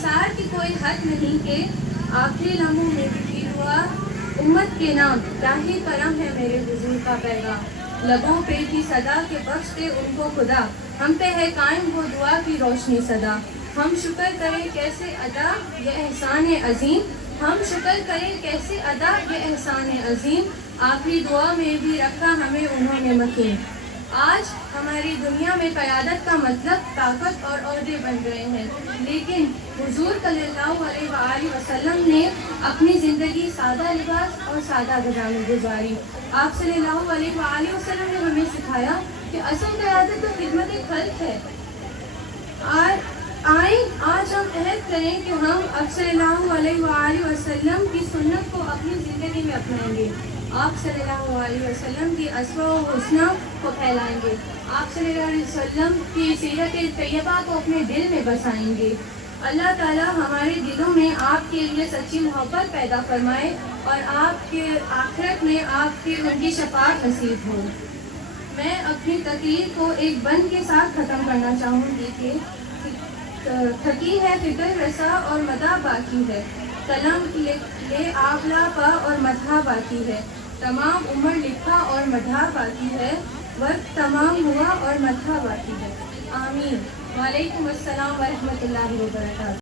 نثار کی کوئی حد نہیں کہ آخری لمحوں میں بھی ہوا امت کے نام راہ کرم ہے میرے حضور کا پیغام لبوں پہ تھی صدا کے بخش دے ان کو خدا ہم پہ ہے قائم وہ دعا کی روشنی صدا ہم شکر کریں کیسے ادا یہ احسان عظیم ہم شکر کریں کیسے ادا یہ احسان عظیم آخری دعا میں بھی رکھا ہمیں انہوں نے مکین آج ہماری دنیا میں قیادت کا مطلب طاقت اور عہدے بن گئے ہیں لیکن حضور صلی اللہ علیہ وآلہ وسلم نے اپنی زندگی سادہ لباس اور سادہ غذا میں گزاری آپ صلی اللہ علیہ وآلہ وسلم نے ہمیں سکھایا کہ اصل قیادت تو خدمت خلق ہے آج ہم عہد کریں کہ ہم اب صلی اللہ علیہ وآلہ وسلم کی سنت کو اپنی زندگی میں اپنائیں گے آپ صلی اللہ علیہ وسلم کی اسوہ و حسنہ کو پھیلائیں گے آپ صلی اللہ علیہ وسلم کی سیرت طیبہ کو اپنے دل میں بسائیں گے اللہ تعالی ہمارے دلوں میں آپ کے لیے سچی محبت پیدا فرمائے اور آپ کے آخرت میں آپ کی ان کی شفاعت نصیب ہو میں اپنی تقریر کو ایک بند کے ساتھ ختم کرنا چاہوں گی کہ تھکی ہے فکر رسا اور مدح باقی ہے قلم لے آبلا پا اور مدح باقی ہے تمام عمر لکھا اور مدح باقی ہے وقت تمام ہوا اور مدح باقی ہے آمین وعلیکم السلام ورحمۃ اللہ وبرکاتہ